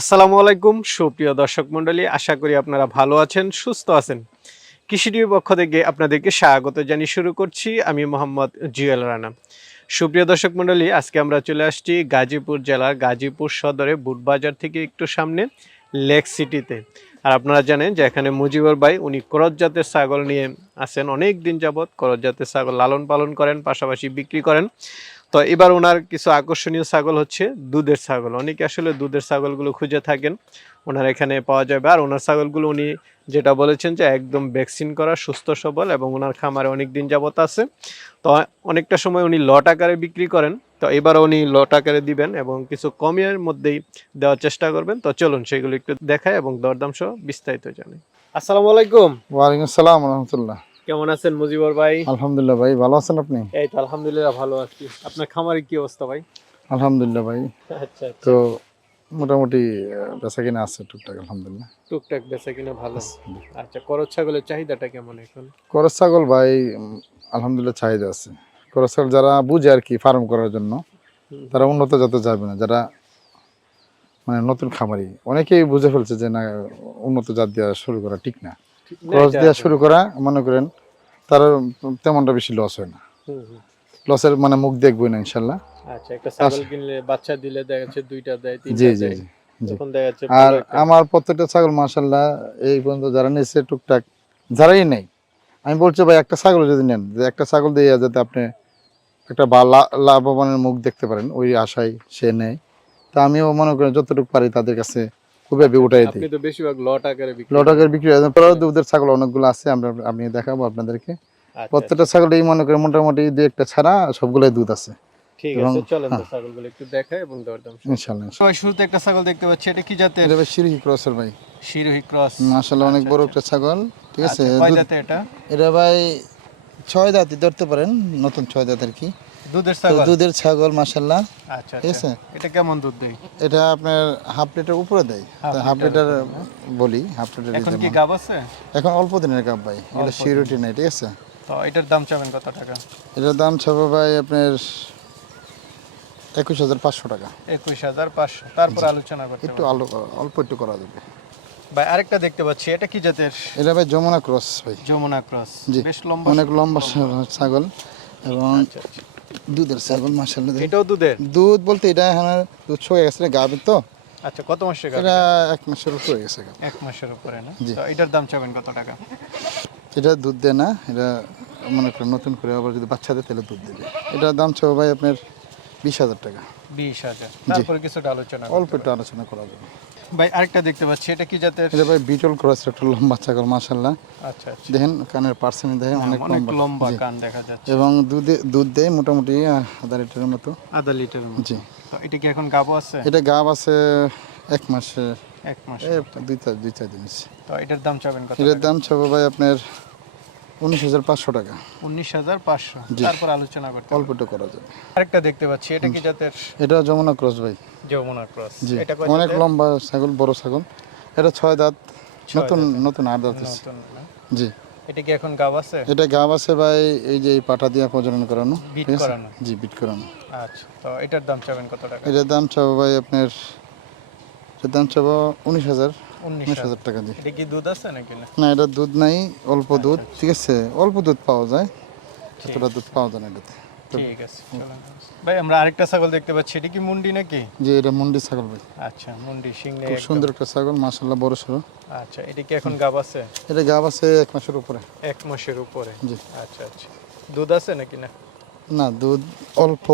আসসালামু আলাইকুম সুপ্রিয় দর্শক মণ্ডলী, আশা করি আপনারা ভালো আছেন, সুস্থ আছেন। কৃষি টিভির পক্ষ থেকে আপনাদেরকে স্বাগত জানিয়ে শুরু করছি আমি মোহাম্মদ জুয়েল রানা। সুপ্রিয় দর্শক মণ্ডলী, আজকে আমরা চলে আসছি গাজীপুর জেলার গাজীপুর সদরে বুটবাজার থেকে একটু সামনে লেক সিটিতে। আর আপনারা জানেন যে এখানে মুজিবুর ভাই উনি ক্রস জাতের ছাগল নিয়ে আছেন, অনেক দিন যাবৎ ক্রস জাতের ছাগল লালন পালন করেন, পাশাপাশি বিক্রি করেন। তো এবার ওনার কিছু আকর্ষণীয় ছাগল হচ্ছে দুধের ছাগল। অনেকে আসলে দুধের ছাগলগুলো খুঁজে থাকেন, ওনার এখানে পাওয়া যাবে। আর ওনার ছাগলগুলো উনি যেটা বলেছেন যে একদম ভ্যাকসিন করা, সুস্থ সবল এবং ওনার খামারে অনেক দিন যাবত আছে। তো অনেকটা সময় উনি লট আকারে বিক্রি করেন, তো এবার উনি লট আকারে দিবেন এবং কিছু কমের মধ্যেই দেওয়ার চেষ্টা করবেন। তো চলুন সেগুলো একটু দেখায় এবং দরদাম সহ বিস্তারিত জানি। আসসালামু আলাইকুম। ওয়ালাইকুম আসসালাম রহমতুল্লাহ। কেমন আছেন মুজিবুর ভাই? আলহামদুলিল্লাহ ভাই, ভালো আছেন আপনি? এই তো আলহামদুলিল্লাহ ভালো আছি। আপনার খামারের কি অবস্থা ভাই? আলহামদুলিল্লাহ ভাই। আচ্ছা আচ্ছা। তো মোটামুটি বেচা কিনা আছে টুকটাক আলহামদুলিল্লাহ। টুকটাক বেচা কিনা ভালো। আচ্ছা, করজ ছাগলের চাহিদাটা কেমন এখন? করস ছাগল ভাই আলহামদুলিল্লাহ চাহিদা আছে। করস ছাগল যারা বুঝে আর কি ফার্ম করার জন্য, তারা উন্নত জাতে যাবে না। যারা মানে নতুন খামারি অনেকেই বুঝে ফেলছে যে না, উন্নত জাত দেওয়া শুরু করা ঠিক না, ক্রস দেওয়া শুরু করা মনে করেন তার তেমনটা বেশি লস হয় না। লসের মানে মুখ দেখবই না ইনশাল্লাহ। আচ্ছা, একটা ছাগল কিনলে বাচ্চা দিলে দেখা যাচ্ছে দুইটা দেয়, জি তিনটা জি দেয়, জি জি। তখন দেখা যাচ্ছে আর আমার প্রত্যেকটা ছাগল মাশাল্লাহ এই পর্যন্ত যারা নিচ্ছে টুকটাক, যারাই নেই আমি বলছি ভাই একটা ছাগল যদি নেন, যে একটা ছাগল দিয়ে যাতে আপনি একটা লাভবানের মুখ দেখতে পারেন, ওই আশায় সে নেয়। তা আমিও মনে করি যতটুকু পারি তাদের কাছে খুবই উঠাই দিই। আপনি তো বেশিরভাগ লট আকারে বিক্রি লটাকের বিক্রি হয়, দুধের ছাগল অনেকগুলো আছে, আমি দেখাবো আপনাদেরকে। আচ্ছা প্রত্যেকটা ছাগলই মনে করেন মোটামুটি দুই একটা ছাড়া সবগুলোই দুধ আছে। ঠিক এবং আছে, চলেন তো ছাগলগুলো একটু দেখাই এবং দরদাম শুনি। ইনশাল্লাহ সবাই শুরুতে একটা ছাগল দেখতে পাচ্ছি, এটা কি জাতের? এটা ভাই সিরোহি ক্রসের ভাই, শিরোহী ক্রস। মাশাল্লাহ অনেক বড় একটা ছাগল। ঠিক আছে, আচ্ছা, কয় জাতের এটা? এটা ভাই 6 দাঁতই ধরতে পারেন, নতুন 6 দাঁত আর কি। দুধের তো ছাগল? দুধের ছাগল মাশাল্লাহ। আচ্ছা ঠিক আচ্ছা, আছে, এটা কেমন দুধ দেয়? এটা আপনার হাফ লিটার উপরে দেয়। হাফ লিটার বলি, হাফ লিটার। এখন কি গাব আছে? এখন অল্প দিনের গাব ভাই, এটা সিউরিটি নাই। ঠিক আছে, তো এটার দাম চাবেন কত টাকা? এটার দাম ছাড়বো ভাই আপনার 21,500 টাকা। 21,500, তারপর আলোচনা করতে একটু অল্প একটু করা যাবে ভাই। আরেকটা দেখতে পাচ্ছি, এটা কি জাতের? এটা ভাই যমুনা ক্রস ভাই। যমুনা ক্রস, জি, বেশ লম্বা, অনেক লম্বা ছাগল এবং আচ্ছা আচ্ছা। দুধের ছাগল মাশাআল্লাহ। এটাও দুধের? দুধ বলতে এটা এখন দুধ শুয়ে গেছে গাবে তো। আচ্ছা, কত মাসের গাভী? এটা 1 মাসের উপরে গেছে। 1 মাসের উপরে না? জি। তো এটার দাম চাবেন কত টাকা? এটা দুধ দেয় না, এটা মনে করেন নতুন করে আবার যদি বাচ্চা দেয় তাহলে দুধ দেবে। এটার দাম চাও ভাই আপনার 20,000 টাকা। 20,000, তারপরে কিছুটা আলোচনা অল্প করতে একটু আলোচনা করা যাবে। ভাই। আরেকটা দেখতে পাচ্ছি, এটা কি জাতের? এটা ভাই বিটল ক্রস, একটা লম্বা ছাগল মাশাআল্লাহ। আচ্ছা আচ্ছা, দেখেন কানের পার্সেন্ট দেখেন অনেক অনেক লম্বা। লম্বা জি। কান দেখা যাচ্ছে এবং দুধ দেয় মোটামুটি আধা লিটারের মতো। আধা লিটারের মতো। জি। তো এটা কি এখন গাবো আছে? এটা গাব আছে 1 মাসে, 1 মাস। দুই চার দিন আছে। তো এটার দাম চাবেন কত এটার টাকা? দাম চাবো ভাই আপনার 19,500 টাকা। 19,500, জি। তারপর আলোচনা করতে অল্প একটু করা যাবে। আরেকটা দেখতে পাচ্ছি, এটা কি জাতের? এটা যমুনা ক্রস ভাই। যমুনা ক্রস। জি, এটা কয় অনেক জাতের? লম্বা ছাগল, বড় ছাগল। এটা 6 দাঁত, নতুন দাঁতের। নতুন 8 দাঁত আছে। নতুন না? জি। এটা কি এখন গাব আছে? এটা গাব আছে ভাই, এই যে এই পাটা দিয়ে প্রজনন করানো। বিট ঠিক আছে? করানো? জি, বিট করানো। আচ্ছা, তো এটার দাম চাবেন কত টাকা? এটার দাম চাবো ভাই আপনার, এটার দাম চাবো 19,000 19,000 টাকা। জি। এটা কি দুধ আছে নাকি না? না, এটা দুধ নাই, অল্প দুধ। ঠিক আছে, অল্প দুধ পাওয়া যায়, ঠিক। এতটা দুধ পাওয়া যায় না এটাতে। ঠিক আছে, চলেন। ভাই, আমরা আরেকটা ছাগল দেখতে পাচ্ছি, এটা কি মুন্ডি নাকি? যে এটা মুন্ডি ছাগল ভাই, আচ্ছা, মুন্ডি শিং নেই খুব একদম। সুন্দর একটা ছাগল মাশাআল্লাহ, বড় সড়ো। আচ্ছা, এটা কি এখন গাব আছে? এটা গাব আছে 1 মাসের উপরে। 1 মাসের উপরে? জি। আচ্ছা আচ্ছা, দুধ আছে নাকি না? না, দুধ অল্প,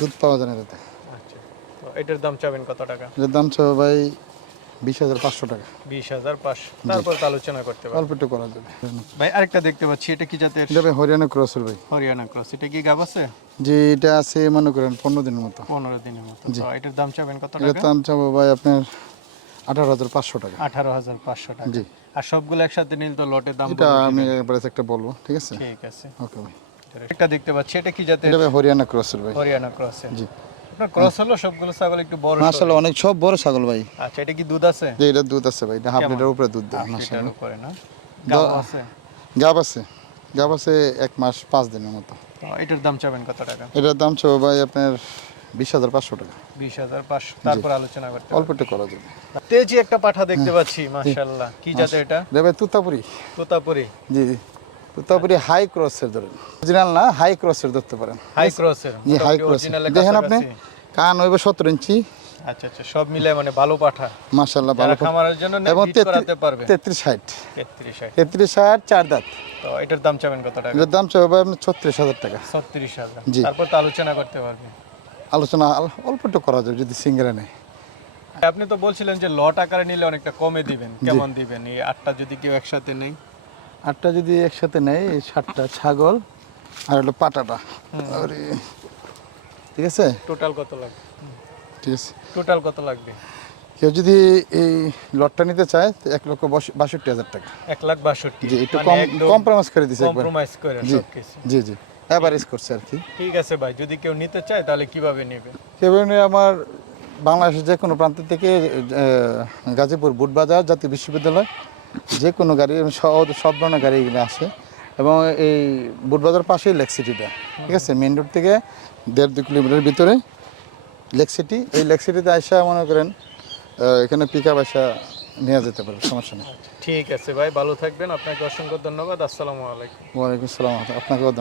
দুধ পাওয়া যায় না এটাতে। আচ্ছা, তো এটার দাম চাবেন কত টাকা? এটার দাম চাবো ভাই 20,500 টাকা। 20,500, তারপর তো আলোচনা করতে পারবো। অল্প একটু করা যাবে। ভাই, আরেকটা দেখতে পাচ্ছি, এটা কি জাতের? এটা ভাই হরিয়ানা ক্রসের ভাই। হরিয়ানা ক্রস। এটা কি গাব আছে? যে এটা আছে মনে করেন 15 দিনের মতো। 15 দিনের মতো। তো এটার দাম চাবেন কত এটার টাকা? দাম চাবো ভাই আপনার 18,500 টাকা। 18,500 টাকা। জি। আর সবগুলো একসাথে নিলে তো লটের দাম এটা বলবেন। আমি একবারে একটা বলবো, ঠিক আছে? ঠিক আছে। ওকে ভাই। একটা দেখতে পাচ্ছি, এটা কি জাতের? এটা ভাই হরিয়ানা ক্রসের ভাই। হরিয়ানা ক্রসের। জি। আপনার ক্রস হলো সবগুলো ছাগল একটু বড় সরো। মাশাআল্লাহ অনেক সব বড় ছাগল ভাই। আচ্ছা, এটা কি দুধ আছে? যে এটা দুধ আছে ভাই, এটা হাফ লিটার উপরে দুধ দেয় হাফ লিটার মাশাআল্লাহ। উপরে না? গাব আছে? গাব আছে, গাব আছে 1 মাস 5 দিনের মতো। তো এটার দাম চাবেন কত টাকা? এটার দাম চাবো ভাই আপনার 20,500 টাকা। 20,500, তারপর আলোচনা করতে অল্প একটু করা যাবে। তেজি একটা পাঠা দেখতে পাচ্ছি, মাশাআল্লাহ। কি জাতের এটা? ভাই তুতাপুরি। তোতাপুরি। জি জি, তুতাপুরি হাই ক্রসের ধরেন, অরিজিনাল না হাই ক্রসের ধরতে পারেন। হাই ক্রসের। জি হাই ক্রস। অরিজিনালের দেখেন আপনি কাছাকাছি। কান হইবে 17 ইঞ্চি। আচ্ছা আচ্ছা, সব মিলে মানে ভালো পাঠা। মাশাআল্লাহ যারা ভালো। খামারের জন্য নেয়, এবং বিট করাতে পারবে। 33-60। 33,000। 33-60 4 দাঁত। তো এটার দাম চাবেন কত টাকা? এর দাম চাইবে আপনি 36,000 টাকা। 36,000। জি। তারপর তো আলোচনা করতে পারবে। আলোচনা অল্প একটু করা যাবে যদি সিঙ্গেলে নেয়। আপনি তো বলছিলেন যে লট আকারে নিলে অনেকটা কমে দিবেন, কেমন দিবেন? এই 8টা যদি কেউ একসাথে নেই? 8টা যদি একসাথে নেয়, এই 7টা ছাগল আর হলো পাটাটা, আরে ঠিক আছে। টোটাল কত লাগবে? ঠিক আছে, টোটাল কত লাগবে? কেউ যদি এই লটটা নিতে চায় তো 1,62,000 টাকা। 1,62,000। জি একটু কম্প্রোমাইজ করে দিছে একবার। কম্প্রোমাইজ করে জি সবকিছু। জি জি, এভারেজ করছে আর কি। ঠিক আছে ভাই, যদি কেউ নিতে চায় তাহলে কিভাবে নেবে? কেউ আমার বাংলাদেশের যে কোনো প্রান্ত থেকে গাজীপুর বুটবাজার জাতীয় বিশ্ববিদ্যালয় যে কোনো গাড়ি, সব ধরনের গাড়ি এগুলো আসে। এবং এই বুটবাজার পাশেই লেক সিটিটা, ঠিক আছে, মেইন রোড থেকে 1.5-2 কিলোমিটার ভিতরে লেক সিটি। এই লেক সিটিতে আসা মনে করেন এখানে পিক আপ আসা নিয়ে যেতে পারবে, সমস্যা নেই। ঠিক আছে ভাই, ভালো থাকবেন। আপনাকে অসংখ্য ধন্যবাদ। আসসালামু আলাইকুম। ওয়ালাইকুম আসসালাম, আপনাকেও